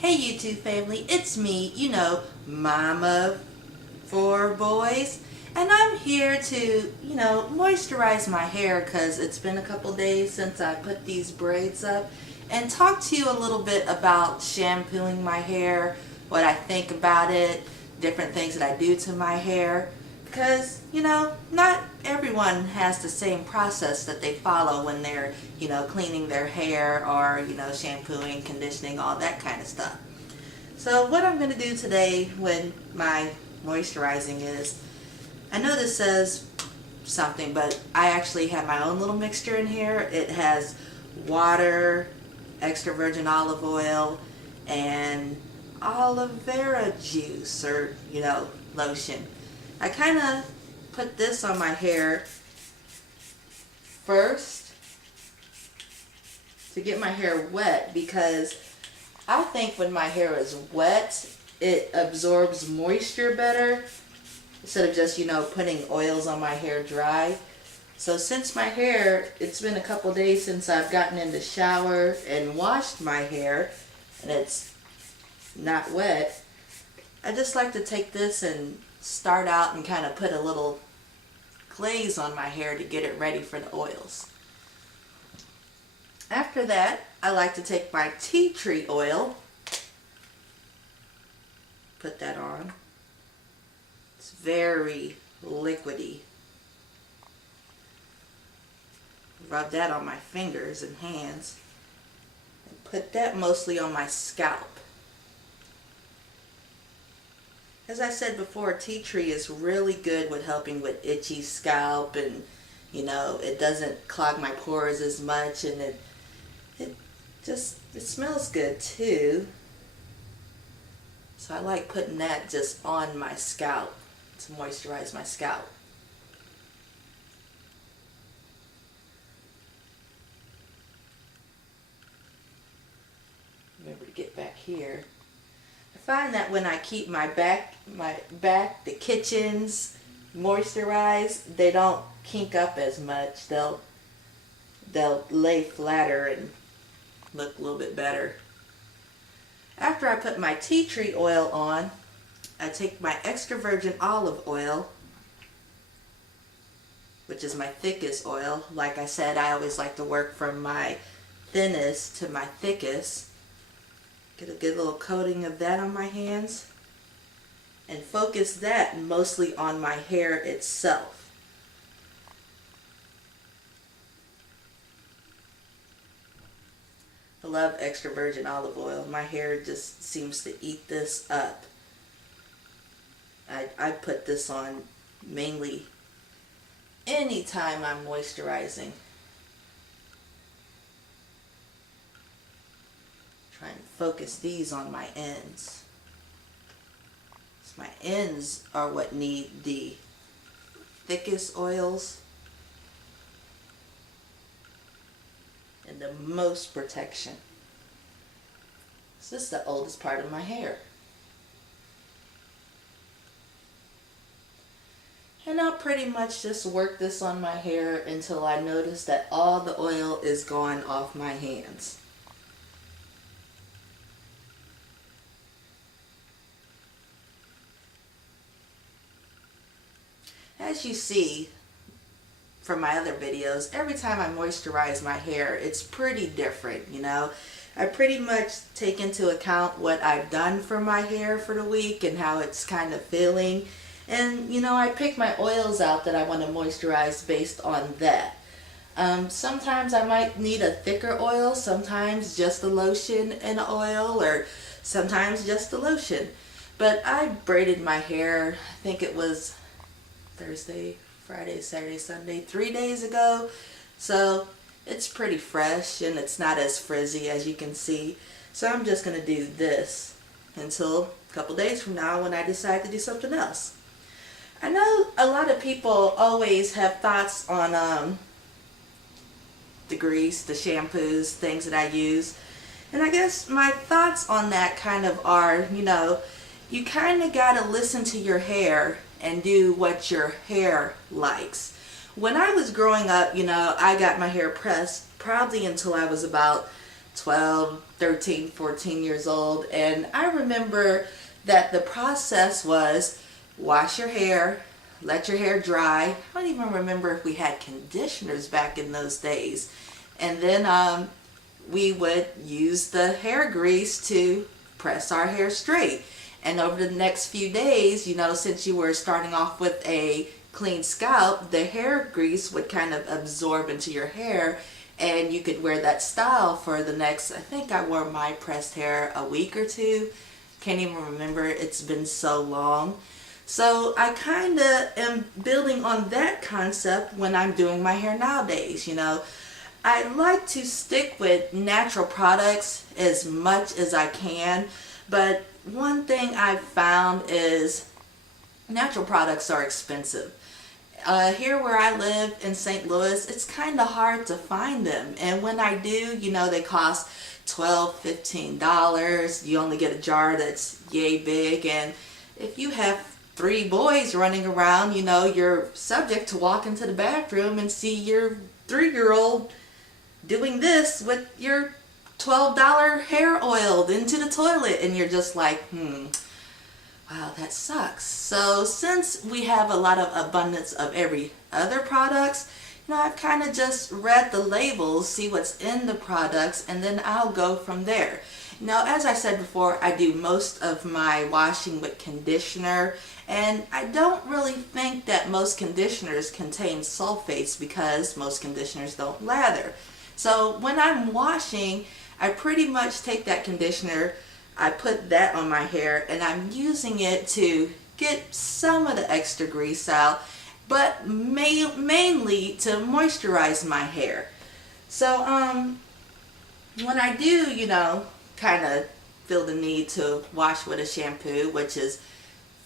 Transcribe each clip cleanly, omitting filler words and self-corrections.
Hey YouTube family, it's me, momof4boys, and I'm here to, moisturize my hair because it's been a couple days since I put these braids up, and talk to you a little bit about shampooing my hair, what I think about it, different things that I do to my hair, because, not everyone has the same process that they follow when they're, cleaning their hair or, shampooing, conditioning, all that kind of stuff. So what I'm going to do today when my moisturizing is, I know this says something, but I actually have my own little mixture in here. It has water, extra virgin olive oil, and aloe vera juice or, lotion. I kind of put this on my hair first to get my hair wet, because I think when my hair is wet, it absorbs moisture better instead of just, putting oils on my hair dry. So since my hair, it's been a couple days since I've gotten in the shower and washed my hair, and it's not wet, I just like to take this and start out and kind of put a little glaze on my hair to get it ready for the oils. After that, I like to take my tea tree oil, put that on. It's very liquidy. Rub that on my fingers and hands, and put that mostly on my scalp. As I said before, tea tree is really good with helping with itchy scalp, and it doesn't clog my pores as much, and it smells good too. So I like putting that just on my scalp to moisturize my scalp. Remember to get back here. I find that when I keep my back, the kitchens moisturized, they don't kink up as much. They'll lay flatter and look a little bit better. After I put my tea tree oil on, I take my extra virgin olive oil, which is my thickest oil. Like I said, I always like to work from my thinnest to my thickest. Get a good little coating of that on my hands, and focus that mostly on my hair itself. I love extra virgin olive oil. My hair just seems to eat this up. I put this on mainly anytime I'm moisturizing. Try and focus these on my ends. So my ends are what need the thickest oils and the most protection. So this is the oldest part of my hair. And I'll pretty much just work this on my hair until I notice that all the oil is gone off my hands. As you see from my other videos, every time I moisturize my hair, it's pretty different, I pretty much take into account what I've done for my hair for the week and how it's kind of feeling. And, I pick my oils out that I want to moisturize based on that. Sometimes I might need a thicker oil, sometimes just a lotion and oil, or sometimes just a lotion. But I braided my hair, I think it was Thursday, Friday, Saturday, Sunday, 3 days ago. So it's pretty fresh and it's not as frizzy as you can see. So I'm just going to do this until a couple days from now when I decide to do something else. I know a lot of people always have thoughts on the grease, the shampoos, things that I use. And I guess my thoughts on that kind of are, you kind of got to listen to your hair and do what your hair likes. When I was growing up, I got my hair pressed probably until I was about 12, 13, 14 years old. And I remember that the process was wash your hair, let your hair dry. I don't even remember if we had conditioners back in those days. And then we would use the hair grease to press our hair straight. And over the next few days, you know, since you were starting off with a clean scalp, the hair grease would kind of absorb into your hair, and you could wear that style for the next, I think I wore my pressed hair a week or two. Can't even remember, it's been so long. So I kind of am building on that concept when I'm doing my hair nowadays. You know, I like to stick with natural products as much as I can, but one thing I've found is natural products are expensive. Here where I live in St. Louis, it's kind of hard to find them. And when I do, you know, they cost $12, $15. You only get a jar that's yay big. And if you have 3 boys running around, you know, you're subject to walk into the bathroom and see your 3-year-old doing this with your $12 hair oiled into the toilet, and you're just like, wow, that sucks. So since we have a lot of abundance of every other products, you know, I've kind of just read the labels, see what's in the products, and then I'll go from there. Now, as I said before, I do most of my washing with conditioner, and I don't really think that most conditioners contain sulfates because most conditioners don't lather. So when I'm washing, I pretty much take that conditioner, I put that on my hair, and I'm using it to get some of the extra grease out, but mainly to moisturize my hair. So when I do, you know, kind of feel the need to wash with a shampoo, which is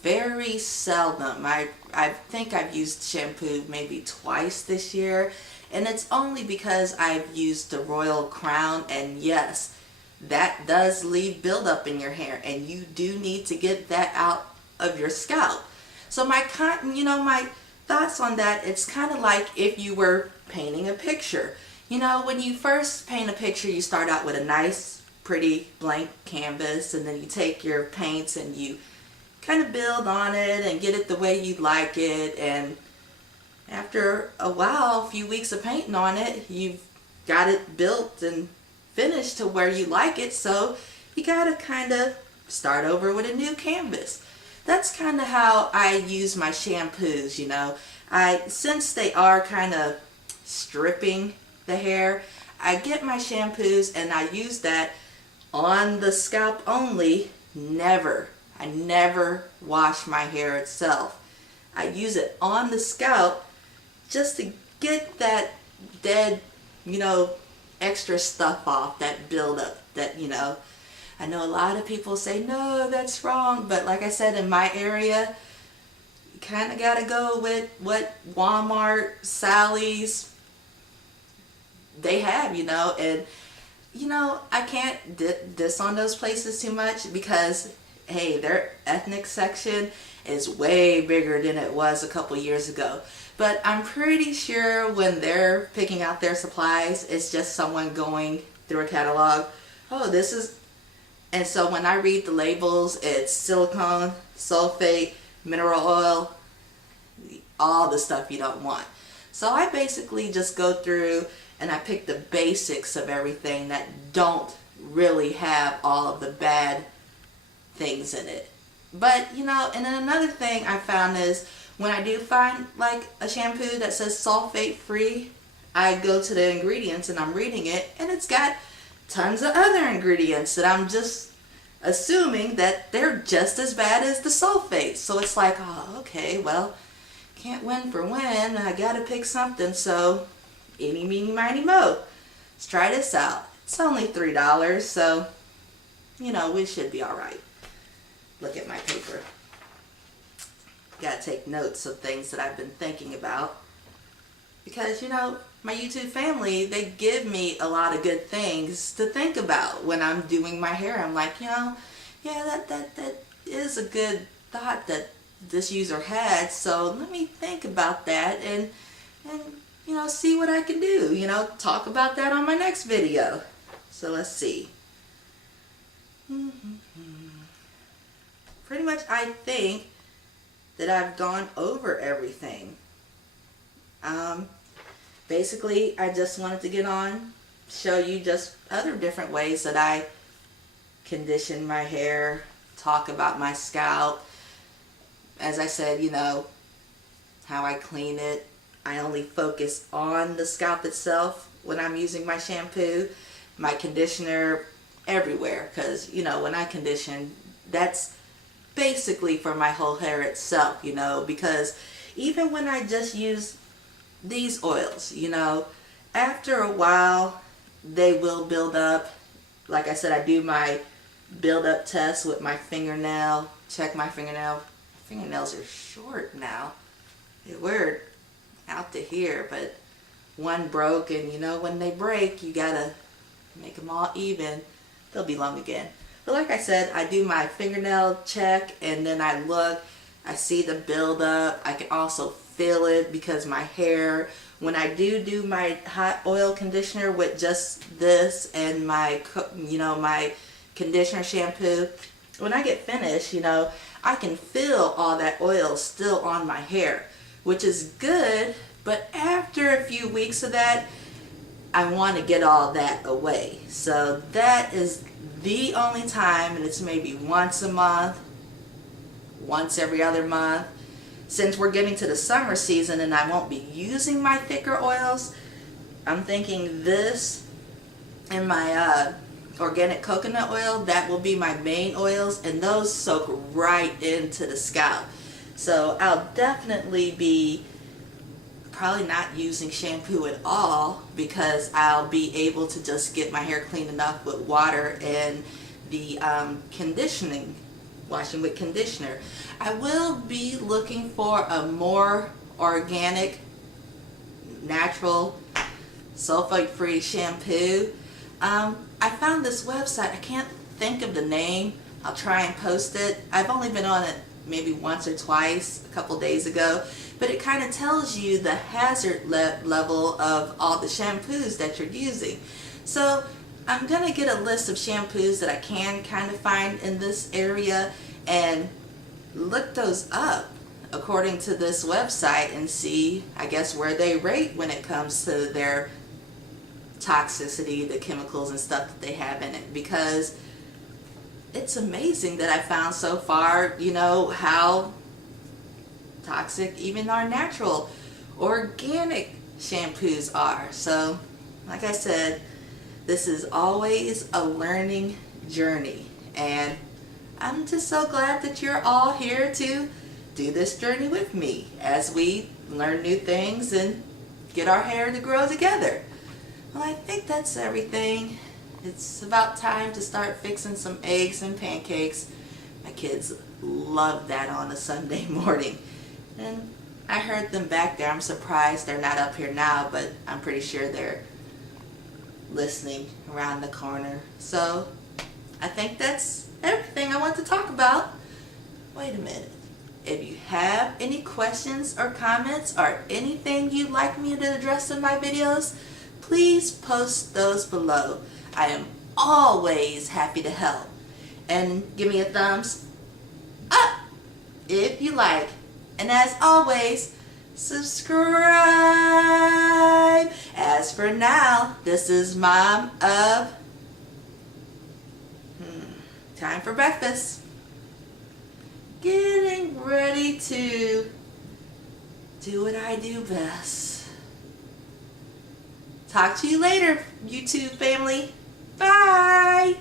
very seldom. I think I've used shampoo maybe twice this year, and it's only because I've used the Royal Crown, and yes, that does leave buildup in your hair, and you do need to get that out of your scalp. So my thoughts on that, it's kind of like if you were painting a picture. You know, when you first paint a picture, you start out with a nice, pretty blank canvas, and then you take your paints and you kind of build on it and get it the way you'd like it, and after a while, a few weeks of painting on it, you've got it built and finished to where you like it, so you gotta kind of start over with a new canvas. That's kind of how I use my shampoos, you know. Since they are kind of stripping the hair, I get my shampoos and I use that on the scalp only. I never wash my hair itself. I use it on the scalp just to get that dead, you know, extra stuff off, that buildup, that, you know, I know a lot of people say, no, that's wrong, but like I said, in my area, you kind of got to go with what Walmart, Sally's, they have, you know, and, you know, I can't diss on those places too much because, hey, their ethnic section is way bigger than it was a couple years ago. But I'm pretty sure when they're picking out their supplies, it's just someone going through a catalog. Oh, this is... And so when I read the labels, it's silicone, sulfate, mineral oil, all the stuff you don't want. So I basically just go through and I pick the basics of everything that don't really have all of the bad things in it. But, you know, and then another thing I found is when I do find like a shampoo that says sulfate free, I go to the ingredients and I'm reading it, and it's got tons of other ingredients that I'm just assuming that they're just as bad as the sulfate. So it's like, oh, okay, well, can't win for win. I gotta pick something. So, eeny, meeny, miny, mo. Let's try this out. It's only $3, so, you know, we should be all right. Look at my paper. Gotta take notes of things that I've been thinking about. Because, you know, my YouTube family, they give me a lot of good things to think about when I'm doing my hair. I'm like, you know, yeah, that is a good thought that this user had. So let me think about that and you know, see what I can do. You know, talk about that on my next video. So let's see. Pretty much I think that I've gone over everything. Basically, I just wanted to get on, show you just other different ways that I condition my hair, talk about my scalp. As I said, you know, how I clean it. I only focus on the scalp itself when I'm using my shampoo, my conditioner, everywhere. Because, you know, when I condition, that's basically for my whole hair itself, you know, because even when I just use these oils, you know, after a while they will build up. Like I said, I do my build up test with my fingernail, check my fingernail. Fingernails are short now. They were out to here, but one broke, and you know, when they break, you gotta make them all even. They'll be long again. But like I said, I do my fingernail check, and then I look, I see the buildup. I can also feel it because my hair, when I do my hot oil conditioner with just this and my, you know, my conditioner shampoo, when I get finished, you know, I can feel all that oil still on my hair, which is good. But after a few weeks of that, I want to get all that away. So that is the only time, and it's maybe once a month, once every other month. Since we're getting to the summer season and I won't be using my thicker oils, I'm thinking this and my organic coconut oil, that will be my main oils, and those soak right into the scalp. So I'll definitely be probably not using shampoo at all, because I'll be able to just get my hair clean enough with water and the conditioning, washing with conditioner. I will be looking for a more organic, natural, sulfate-free shampoo. I found this website. I can't think of the name. I'll try and post it. I've only been on it maybe once or twice a couple days ago, but it kind of tells you the hazard level of all the shampoos that you're using. So I'm going to get a list of shampoos that I can kind of find in this area and look those up according to this website and see, I guess, where they rate when it comes to their toxicity, the chemicals and stuff that they have in it, because it's amazing that I found so far, you know, how toxic even our natural organic shampoos are. So like I said, this is always a learning journey, and I'm just so glad that you're all here to do this journey with me as we learn new things and get our hair to grow together. Well, I think that's everything. It's about time to start fixing some eggs and pancakes. My kids love that on a Sunday morning. And I heard them back there. I'm surprised they're not up here now, but I'm pretty sure they're listening around the corner. So I think that's everything I want to talk about. Wait a minute. If you have any questions or comments or anything you'd like me to address in my videos, please post those below. I am always happy to help. And give me a thumbs up if you like. And as always, subscribe. As for now, this is Mom of Time for Breakfast. Getting ready to do what I do best. Talk to you later, YouTube family. Bye.